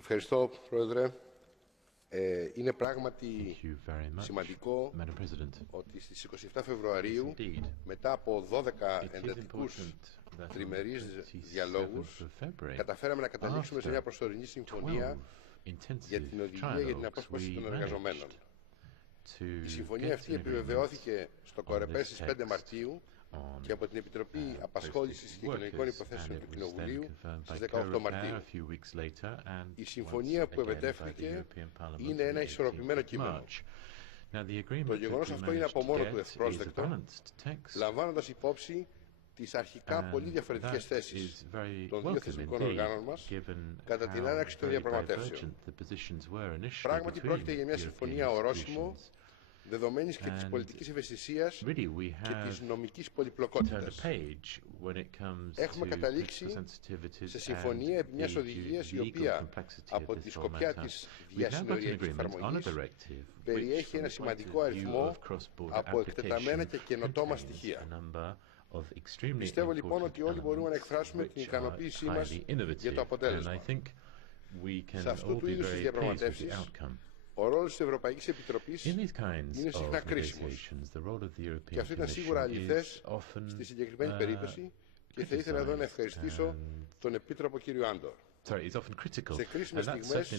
Ευχαριστώ, Πρόεδρε. Είναι πράγματι σημαντικό ότι στις 27 Φεβρουαρίου, μετά από 12 εντατικούς τριμερείς διαλόγους, καταφέραμε να καταλήξουμε σε μια προσωρινή συμφωνία για την οδηγία για την απόσπαση των εργαζομένων. Η συμφωνία αυτή επιβεβαιώθηκε στο Κορεπέ στις 5 Μαρτίου και από την Επιτροπή Απασχόλησης και Κοινωνικών Υποθέσεων του Κοινοβουλίου στις 18 Μαρτίου. Η συμφωνία που επετέφθηκε είναι ένα ισορροπημένο κείμενο. Το γεγονός αυτό είναι από μόνο του ευπρόσδεκτο, λαμβάνοντας υπόψη τις αρχικά πολύ διαφορετικές θέσεις των δύο θεσμικών οργάνων μας κατά την έναρξη των διαπραγματεύσεων. Πράγματι πρόκειται για μια συμφωνία ορόσημο, δεδομένης και της πολιτικής ευαισθησίας και της νομικής πολυπλοκότητας. Έχουμε καταλήξει σε συμφωνία επί μιας οδηγίας η οποία από τη σκοπιά της διασυνοριακής εφαρμογής περιέχει ένα σημαντικό αριθμό από εκτεταμένα και καινοτόμα στοιχεία. Πιστεύω λοιπόν ότι όλοι μπορούμε να εκφράσουμε την ικανοποίησή μας για το αποτέλεσμα. Σε αυτού του είδους τις διαπραγματεύσεις, ο ρόλος της Ευρωπαϊκής Επιτροπής είναι συχνά κρίσιμος και αυτό ήταν σίγουρα αληθές στη συγκεκριμένη περίπτωση και θα ήθελα εδώ να ευχαριστήσω τον Επίτροπο κύριο Άντορ. Σε κρίσιμες στιγμές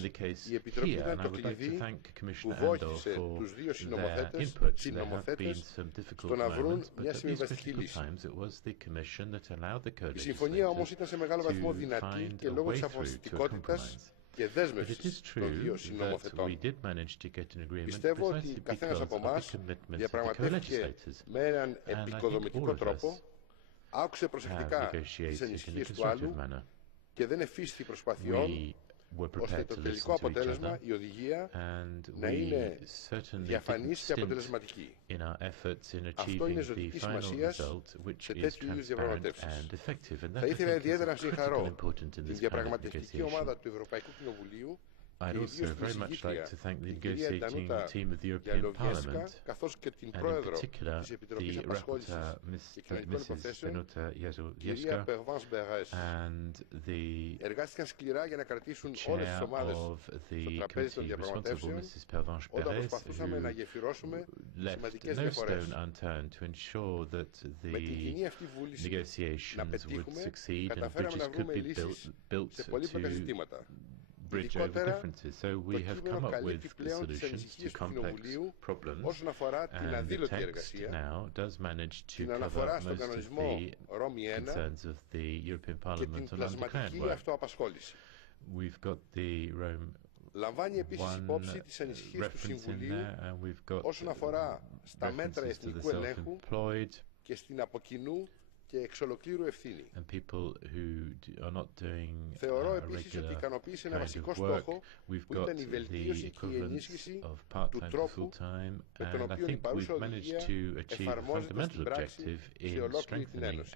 η Επιτροπή ήταν το κλειδί που βοήθησε τους δύο συνομοθέτες στο να βρουν μια συμβιβαστική λύση. Η συμφωνία όμως ήταν σε μεγάλο βαθμό δυνατή και λόγω της αποφασιστικότητας και δέσμευσης των δύο συνομοθετών. Πιστεύω ότι καθένας από εμάς διαπραγματεύτηκε με έναν επικοδομητικό τρόπο, άκουσε προσεκτικά τις ανησυχίες του άλλου και δεν εφίστη προσπαθειών ώστε το τελικό αποτέλεσμα, η οδηγία, να είναι διαφανής και αποτελεσματική. Αυτό είναι ζωτική σημασία σε τέτοιου είδους διαπραγματεύσεις. Θα ήθελα ιδιαίτερα να συγχαρώ την διαπραγματευτική ομάδα του Ευρωπαϊκού Κοινοβουλίου και ιδίως την εισηγήτρια, την κυρία Ντανούτα Γιαλοβιέσκα, καθώς και την πρόεδρο της Επιτροπής Απασχόλησης και Κοινωνικών Υποθέσεων, κυρία Περβάνς Μπερές. Εργάστηκαν σκληρά για να κρατήσουν όλες τις ομάδες στο τραπέζι των διαπραγματεύσεων όταν προσπαθούσαμε να γεφυρώσουμε σημαντικές διαφορές. Με την κοινή αυτή βούληση να πετύχουμε, καταφέραμε να βρούμε λύσεις σε πολύπλοκα ζητήματα. Ειδικότερα, το κείμενο καλύπτει πλέον τις ανησυχίες του Κοινοβουλίου όσον αφορά την αδήλωτη εργασία, την αναφορά στον κανονισμό Ρώμη 1 και την πλασματική αυτοαπασχόληση. Λαμβάνει επίσης υπόψη τις ανησυχίες του Συμβουλίου όσον αφορά στα μέτρα εθνικού ελέγχου και στην από κοινού και εξ ολοκλήρου ευθύνη. Θεωρώ επίσης ότι ικανοποίησε ένα βασικό στόχο που ήταν η βελτίωση και η ενίσχυση του τρόπου με τον οποίο η παρούσα οδηγία εφαρμόζεται στην πράξη σε ολόκληρη την Ένωση.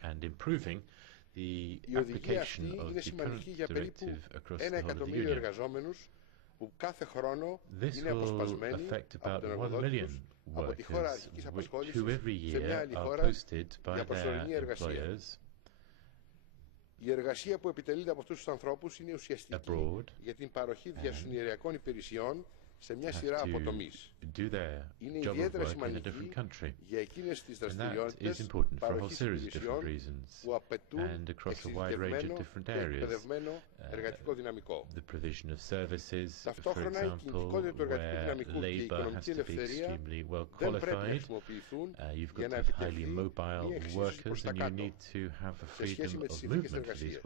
Η οδηγία αυτή είναι σημαντική για περίπου 1 εκατομμύριο εργαζόμενους που κάθε χρόνο είναι αποσπασμένοι από τον εργοδότη τους από τη χώρα αρχικής απασχόλησης σε μια άλλη χώρα για προσωρινή εργασία. Η εργασία που επιτελείται από αυτούς τους ανθρώπους είναι ουσιαστική για την παροχή διασυνοριακών υπηρεσιών σε μια σειρά από τομείς. Είναι ιδιαίτερα σημαντική για εκείνες τις δραστηριότητες παροχής υπηρεσιών που απαιτούν εξειδικευμένο και εκπαιδευμένο εργατικό δυναμικό. Ταυτόχρονα, η κινητικότητα του εργατικού δυναμικού και η οικονομική ελευθερία δεν πρέπει να χρησιμοποιηθούν για να επιτευχθεί μια εξίσωση προς τα κάτω σε σχέση με τις συνθήκες εργασίας.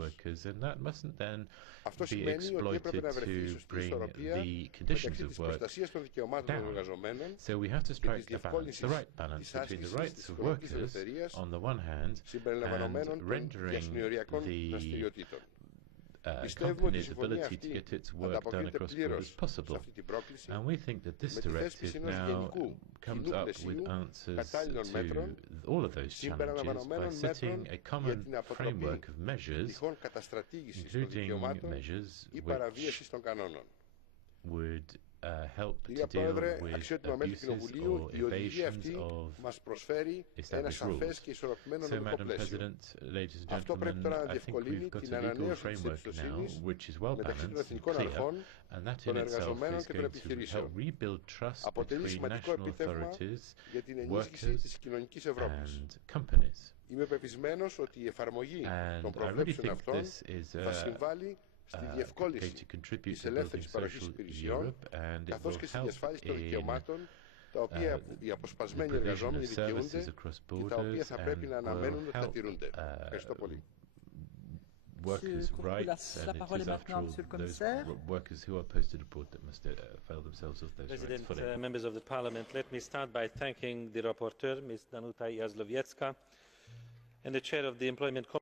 Αυτό σημαίνει ότι έπρεπε να βρεθεί η σωστή ισορροπία μεταξύ της προστασίας των δικαιωμάτων των εργαζομένων και της διευκόλυνσης της άσκησης της οικονομικής ελευθερίας συμπεριλαμβανομένων των διασυνοριακών δραστηριοτήτων. Πιστεύουμε ότι η συμφωνία αυτή ανταποκρίνεται πλήρως σε αυτή την πρόκληση με τη θέσπιση ενός γενικού κοινού πλαισίου κατάλληλων μέτρων συμπεριλαμβανομένων μέτρων για την αποτροπή τυχόν καταστρατήγησης των δικαιωμάτων ή παραβίασης των κανόνων. Κυρία Πρόεδρε, αξιότιμα μέλη του Κοινοβουλίου, η οδηγία αυτή μας προσφέρει ένα σαφές και ισορροπημένο νομικό πλαίσιο. Αυτό πρέπει τώρα να διευκολύνει την ανανέωση της εμπιστοσύνης μεταξύ των εθνικών αρχών, των εργαζομένων και των επιχειρήσεων. Αποτελεί σημαντικό επίτευγμα για την ενίσχυση της κοινωνικής Ευρώπης. Είμαι πεπισμένος ότι η εφαρμογή των προβλέψεων αυτών θα συμβάλλει στη διευκόλυνση της ελεύθερης παροχής υπηρεσιών, καθώς και στη διασφάλιση των δικαιωμάτων, τα οποία οι αποσπασμένοι εργαζόμενοι δικαιούνται και τα οποία θα πρέπει να αναμένουν ότι θα τηρούνται. Ευχαριστώ πολύ. Workers' rights, and it is after all those workers who are posted abroad that must avail themselves of those rights fully. Members of the Parliament, let me start by thanking the rapporteur, Ms. Danuta Jazlowiecka, and the chair of the Employment Committee